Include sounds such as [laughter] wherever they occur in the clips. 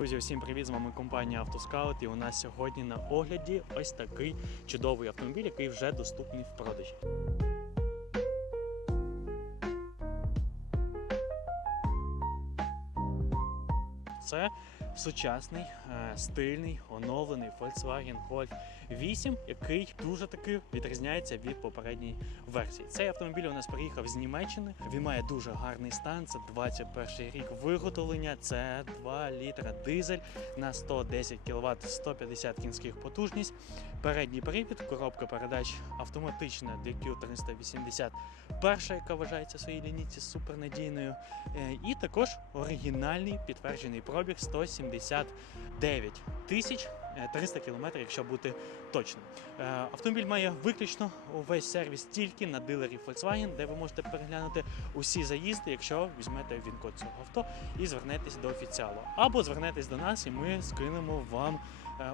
Друзі, всім привіт! З вами компанія Автоскаут. І у нас сьогодні на огляді ось такий чудовий автомобіль, який вже доступний в продажі. Це сучасний, е, стильний, оновлений Volkswagen Golf 8, який дуже таки відрізняється від попередньої версії. Цей автомобіль у нас приїхав з Німеччини. Він має дуже гарний стан. Це 21 рік виготовлення. Це 2 літра дизель на 110 кВт, 150 кінських потужність. Передній привід, коробка передач автоматична DQ380, перша, яка вважається своїй лінійці супернадійною. Е, І також оригінальний підтверджений пробіг 179 тисяч е, 300 кілометрів, якщо бути точним. Е, Автомобіль має виключно увесь сервіс тільки на дилері Volkswagen, де ви можете переглянути усі заїзди, якщо візьмете він-код цього авто і звернетесь до офіціалу. Або звернетесь до нас, і ми скинемо вам е,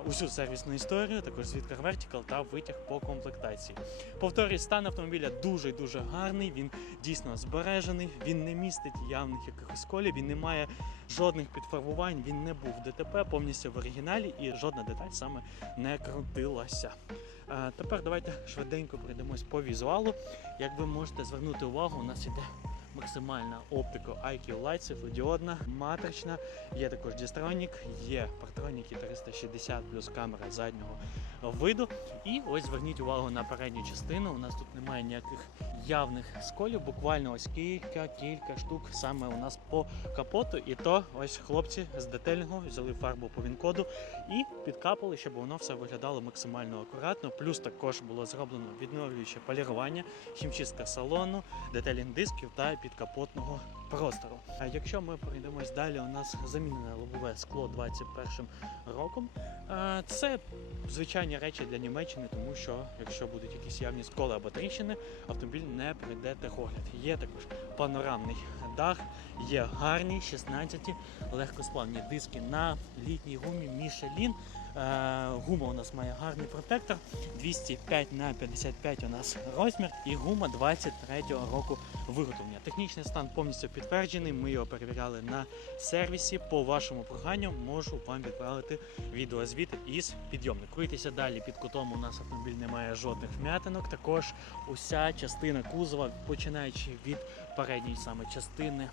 усю сервісну історію, також звідки Vertical та витяг по комплектації. Повторюсь, стан автомобіля дуже дуже гарний. Він дійсно збережений, він не містить явних якихось колів, він не має жодних підфарбувань, він не був ДТП повністю в оригіналі і жодна деталь саме не крутилася. Е, Тепер давайте швиденько пройдемось по візуалу. Як ви можете звернути увагу, у нас іде максимальна оптика IQ Light, світлодіодна, матрична. Є також дістронік, є партроніки 360 плюс камера заднього виду. І ось зверніть увагу на передню частину. У нас тут немає ніяких явних сколів, буквально ось кілька, кілька штук саме у нас по капоту. І то ось хлопці з детельного взяли фарбу по вінкоду і підкапали, щоб воно все виглядало максимально акуратно. Плюс також було зроблено відновлююче полірування, хімчистка салону, детелінг дисків та підкапотного простору. А якщо ми пройдемось далі, у нас замінене лобове скло 21 роком. Це звичайні речі для Німеччини, тому що якщо будуть якісь явні сколи або тріщини, автомобіль не пройде техогляд. Є також панорамний дах, є гарні 16 легкосплавні диски на літній гумі Michelin. Е, Гума у нас має гарний протектор, 205 на 55 у нас розмір і гума 23-го року виготовлення. Технічний стан повністю підтверджений. Ми його перевіряли на сервісі. По вашому проханню можу вам відправити відеозвіт із підйомник. Куйтеся далі під кутом. У нас автомобіль не має жодних вмятинок. Також уся частина кузова, починаючи від передньої саме частини.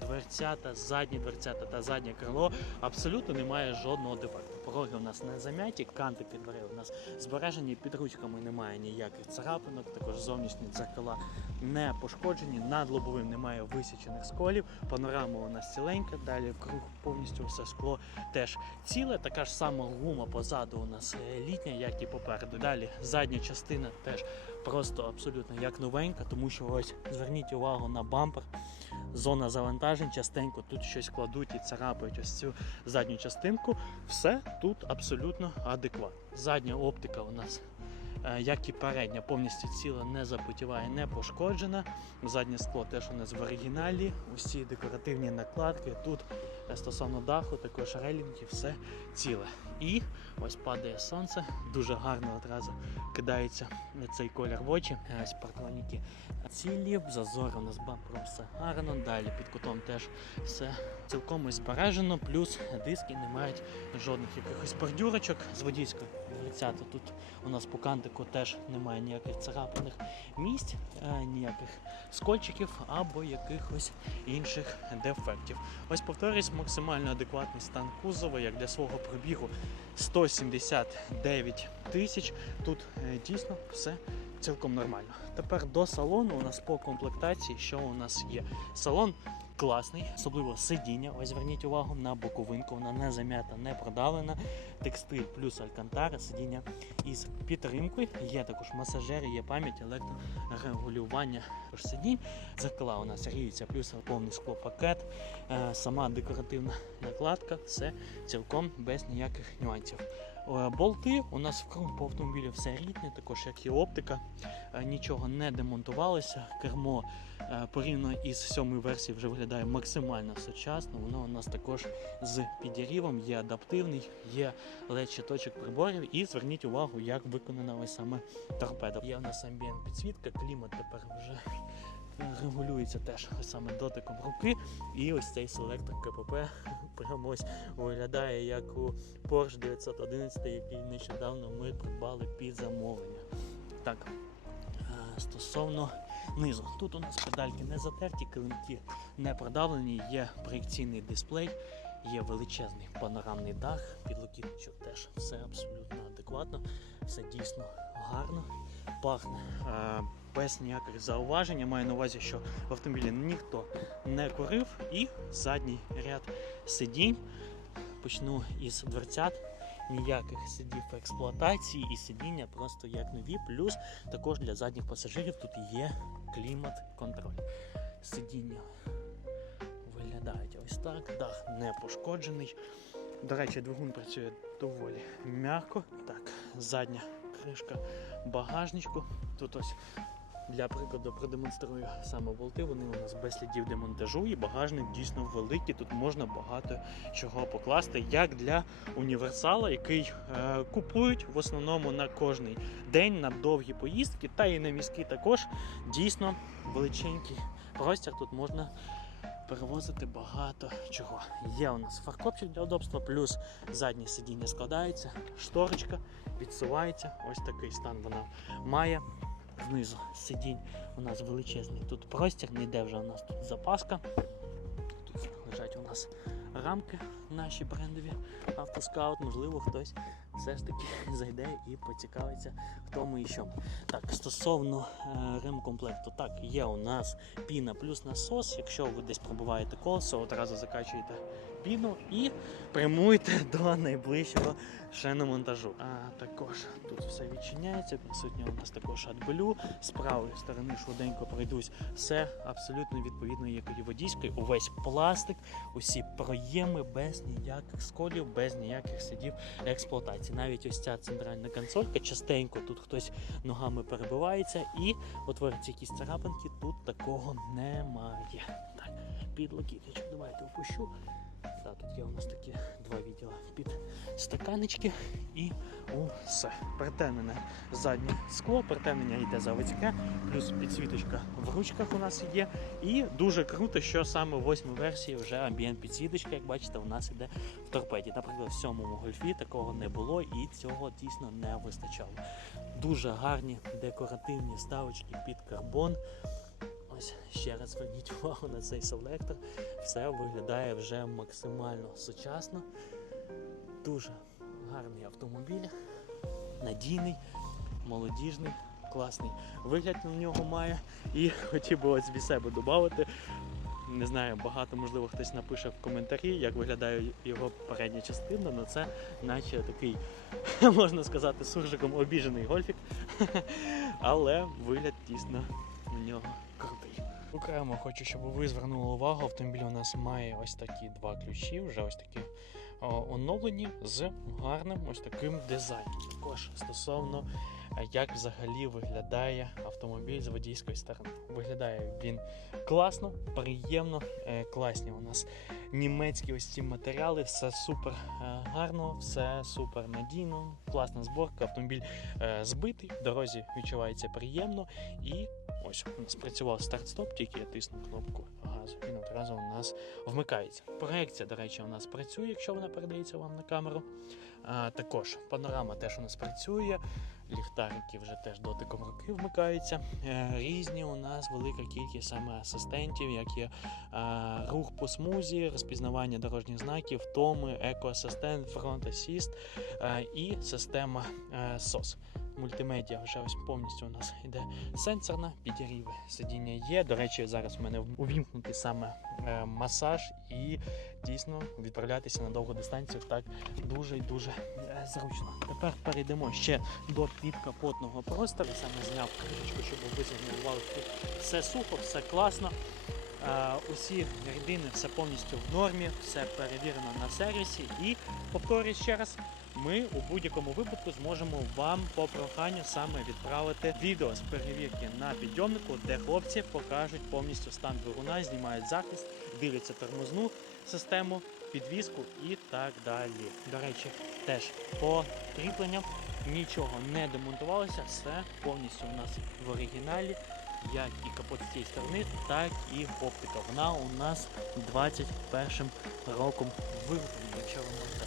Дверцята, задні дверцята та заднє крило абсолютно немає жодного дефекту. Пороги у нас не зам'яті, канти під дверей у нас збережені, під ручками немає ніяких царапинок, також зовнішні дзеркала не пошкоджені, над лобовим немає висічених сколів, панорама у нас ціленька, далі круг повністю все скло теж ціле. Така ж сама гума позаду у нас літня, як і попереду. Далі задня частина теж просто абсолютно як новенька, тому що ось зверніть увагу на бампер. Зона завантажень частенько тут щось кладуть і царапають ось цю задню частинку. Все тут абсолютно адекватно. Задня оптика у нас, е, як і передня, повністю ціла, не запотіває, не пошкоджена. Заднє скло теж у нас в оригіналі. Усі декоративні накладки. Тут стосовно даху, також релінги, все ціле. І ось падає сонце, дуже гарно одразу кидається цей колір в очі. Е, Ось партроніки цілі, зазор у нас бампером все гарно. Далі під кутом теж все цілком збережено, плюс диски не мають жодних якихось бордюрочок з водійської дверцята. Тут у нас по кантику теж немає ніяких царапаних місць, е, ніяких скольчиків або якихось інших дефектів. Ось повторюсь, максимально адекватний стан кузова, як для свого пробігу 179 тисяч. Тут е, дійсно все цілком нормально. Тепер до салону у нас по комплектації, що у нас є. Салон класний, особливо сидіння. Ось зверніть увагу на боковинку, вона не зам'ята, не продавлена. Текстиль плюс алькантара, сидіння із підтримкою. Є також масажери, є пам'ять, електрорегулювання сидінь. Зеркала у нас ріються, плюс повний склопакет, е, сама декоративна накладка, все цілком без ніяких нюансів. Е, Болти у нас вкруг по автомобілю все рідне, також як і оптика. Е, Нічого не демонтувалося. Кермо порівняно із сьомою версією вже виглядає максимально сучасно. Воно у нас також з підігрівом, є адаптивний, є LED щиточок приборів. І зверніть увагу, як виконана ось саме торпеда. Є у нас амбієнт підсвітка, клімат тепер вже регулюється теж саме дотиком руки. І ось цей селектор КПП [laughs] прямо ось виглядає як у Porsche 911, який нещодавно ми придбали під замовлення. Так, е, стосовно низу. Тут у нас педальки не затерті, килимки не продавлені, є проєкційний дисплей, є величезний панорамний дах, підлокітничок теж все абсолютно адекватно, все дійсно гарно, пахне е, без ніяких зауважень. Маю на увазі, що в автомобілі ніхто не курив і задній ряд сидінь. Почну із дверцят. Ніяких слідів експлуатації і сидіння просто як нові. Плюс також для задніх пасажирів тут є клімат-контроль. Сидіння виглядають ось так. Дах не пошкоджений. До речі, двигун працює доволі м'яко. Так, задня кришка багажничку. Тут ось для прикладу продемонструю саме болти. Вони у нас без слідів демонтажу і багажник дійсно великий. Тут можна багато чого покласти, як для універсала, який е, купують в основному на кожний день на довгі поїздки, та і на міські також дійсно величенький простір. Тут можна перевозити багато чого. Є у нас фаркопчик для удобства, плюс заднє сидіння складається, шторочка відсувається. Ось такий стан вона має. Знизу сидінь у нас величезний. Тут простір, ніде вже у нас тут запаска. Тут лежать у нас рамки наші брендові автоскаут. Можливо, хтось все ж таки [laughs] зайде і поцікавиться, хто ми і що. Так, стосовно е, ремкомплекту, так, є у нас піна плюс насос. Якщо ви десь пробуваєте колесо, одразу закачуєте піну і прямуйте [laughs] до найближчого шиномонтажу. А також тут все відчиняється, присутня у нас також адбелю. З правої сторони швиденько пройдусь. Все абсолютно відповідно як водійської. Увесь пластик, усі проєми без ніяких сколів, без ніяких слідів експлуатації. Навіть ось ця центральна консолька, частенько тут хтось ногами перебивається і утворюються якісь царапинки. Тут такого немає. Так, підлокітничок, давайте опущу. Так, тут є у нас такі два відділи під стаканечки і усе. Притемнене заднє скло, притемнення йде заводське, плюс підсвіточка в ручках у нас є. І дуже круто, що саме в восьмій версії вже амбієнт підсвіточка, як бачите, у нас іде в торпеді. Наприклад, в сьомому гольфі такого не було і цього дійсно не вистачало. Дуже гарні декоративні ставочки під карбон. Ось ще раз зверніть [laughs] увагу на цей селектор. Все виглядає вже максимально сучасно. Дуже гарний автомобіль, надійний, молодіжний, класний вигляд на нього має. І [laughs] хотів би ось від себе додати. Не знаю, багато можливо хтось напише в коментарі, як виглядає його передня частина, але це наче такий, [laughs] можна сказати, суржиком обіжений гольфік. Але вигляд дійсно нього крутий. Окремо хочу, щоб ви звернули увагу. Автомобіль у нас має ось такі два ключі, вже ось такі о, оновлені з гарним ось таким дизайном. Також стосовно е, як взагалі виглядає автомобіль з водійської сторони. Виглядає він класно, приємно, е, класні у нас німецькі ось ці матеріали, все супер е, гарно, все супер надійно, класна зборка. Автомобіль е, збитий, в дорозі відчувається приємно і ось у нас працював старт-стоп, тільки я тисну кнопку газу. Він одразу у нас вмикається. Проекція, до речі, у нас працює, якщо вона передається вам на камеру. А, також панорама теж у нас працює. Ліхтарики вже теж дотиком руки вмикаються. Е, Різні у нас велика кількість саме асистентів, як є е, рух по смузі, розпізнавання дорожніх знаків, томи, екоасистент, фронт асіст е, і система е, SOS. Мультимедіа вже ось повністю у нас йде сенсорна, підігріви сидіння є. До речі, зараз в мене увімкнутий саме е, масаж і дійсно відправлятися на довгу дистанцію так дуже і дуже е, зручно. Тепер перейдемо ще до підкапотного простору. Саме зняв кришечку, щоб ви увагу. Тут все сухо, все класно. Усі рідини, все повністю в нормі, все перевірено на сервісі. І повторюю ще раз, ми у будь-якому випадку зможемо вам по проханню саме відправити відео з перевірки на підйомнику, де хлопці покажуть повністю стан двигуна, знімають захист, дивляться тормозну систему, підвіску і так далі. До речі, теж по кріпленням нічого не демонтувалося, все повністю у нас в оригіналі. Як і капот з цієї сторони, так і оптика. Вона у нас 21 роком виготовлена. Якщо ви можете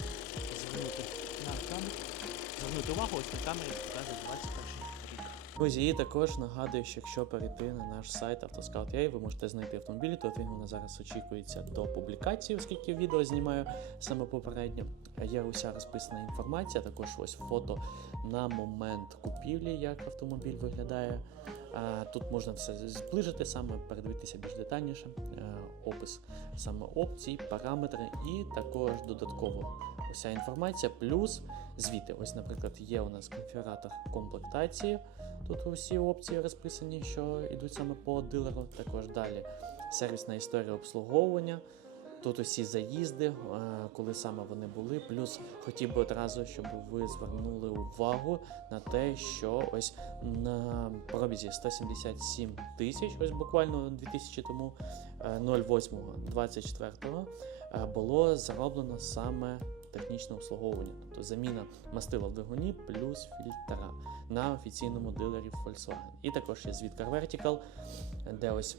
звернути на камеру, звернути увагу, ось на камері показує 21 рік. Друзі, і також нагадую, що якщо перейти на наш сайт Автосcout.ua, ви можете знайти автомобілі, то він нас зараз очікується до публікації, оскільки відео знімаю саме попередньо. Є уся розписана інформація, також ось фото на момент купівлі, як автомобіль виглядає. Тут можна все зближити, саме передивитися більш детальніше, е, опис саме опцій, параметри і також додатково уся інформація, плюс звіти. Ось, наприклад, є у нас конфігуратор комплектації. Тут усі опції розписані, що йдуть саме по дилеру. Також далі сервісна історія обслуговування. Тут усі заїзди, е, коли саме вони були. Плюс хотів би одразу, щоб ви звернули увагу на те, що ось на пробізі 177 тисяч, ось буквально 2000 тому, е, 08.24 е, було зроблено саме технічне обслуговування, тобто заміна мастила в двигуні плюс фільтра на офіційному дилері Volkswagen. І також є Car Vertical, де ось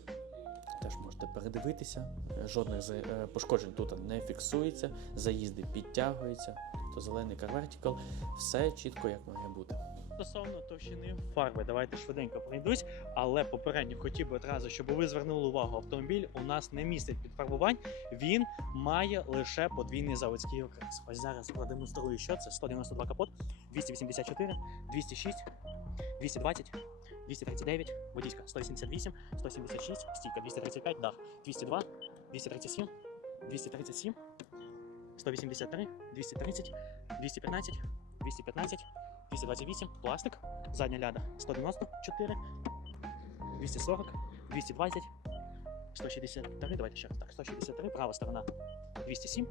теж можете передивитися. Е, Жодних е, пошкоджень тут не фіксується, заїзди підтягуються, тобто зелений Vertical, все чітко як має бути. Стосовно товщини фарби, давайте швиденько пройдусь, але попередньо хотів би одразу, щоб ви звернули увагу, автомобіль у нас не містить підфарбувань, він має лише подвійний заводський окрас. Ось зараз продемонструю, що це 192 капот, 284, 206, 220, 239, водійська 188, 176, стійка 235, дах 202, 237, 237, 183, 230, 215, 215, 228, пластик, задня ляда 194, 240, 220, 163, давайте ще раз так, 163, права сторона 207,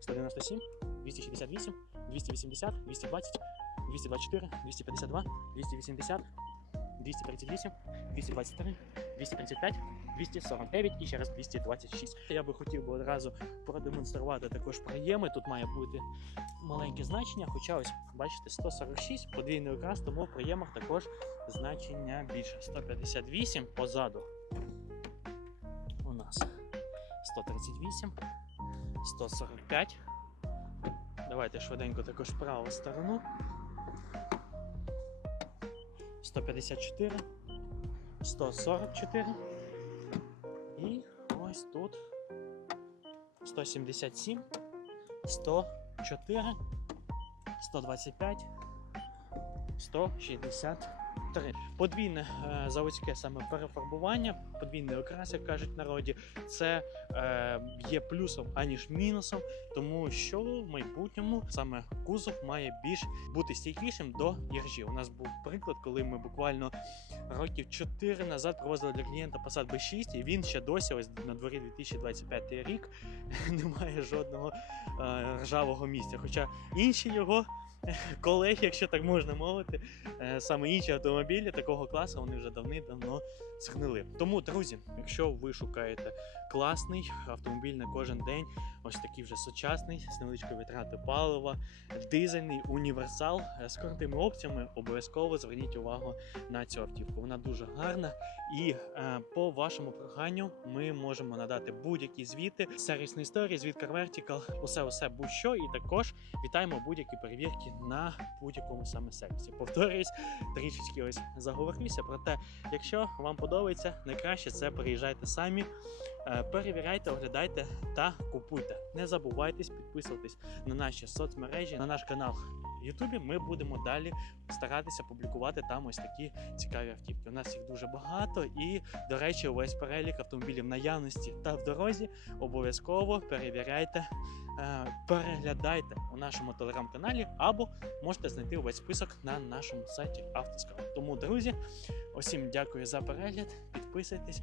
197, 268, 280, 220, 224, 252, 280, 238, 223, 235, 249 і ще раз 226. Я би хотів би одразу продемонструвати також проєми. Тут має бути маленьке значення, хоча ось бачите 146, подвійний окрас, тому в проємах також значення більше. 158 позаду у нас 138, 145. Давайте швиденько також праву сторону. 154, 144. І ось тут 177, 104, 125, 163. Подвійне е, заводське саме перефарбування, подвійний окрас, як кажуть народі, це е, є плюсом аніж мінусом, тому що в майбутньому саме кузов має більш бути стійкішим до іржі. У нас був приклад, коли ми буквально років 4 назад привозили для клієнта Passat B6, і він ще досі, ось на дворі 2025 рік, [laughs] не має жодного е, ржавого місця. Хоча інші його колеги, якщо так можна мовити, е, саме інші автомобілі такого класу вони вже давним-давно згнили. Тому, друзі, якщо ви шукаєте класний автомобіль на кожен день, ось такий вже сучасний, з невеличкою витратою палива, дизельний універсал е, з крутими опціями, обов'язково зверніть увагу на цю автівку. Вона дуже гарна, і е, по вашому проханню ми можемо надати будь-які звіти, сервісні історії, звіт Car Vertical, усе усе будь-що. І також вітаємо будь-які перевірки на будь-якому саме сервісі. Повторюсь, трішечки ось заговорився. Проте, якщо вам подобається, найкраще це переїжджайте самі. Е, Перевіряйте, оглядайте та купуйте. Не забувайтесь підписуватись на наші соцмережі, на наш канал в Ютубі. Ми будемо далі старатися публікувати там ось такі цікаві автівки. У нас їх дуже багато, і, до речі, увесь перелік автомобілів наявності та в дорозі обов'язково перевіряйте, е, переглядайте у нашому телеграм-каналі або можете знайти увесь список на нашому сайті Автоскав. Тому, друзі, усім дякую за перегляд, підписуйтесь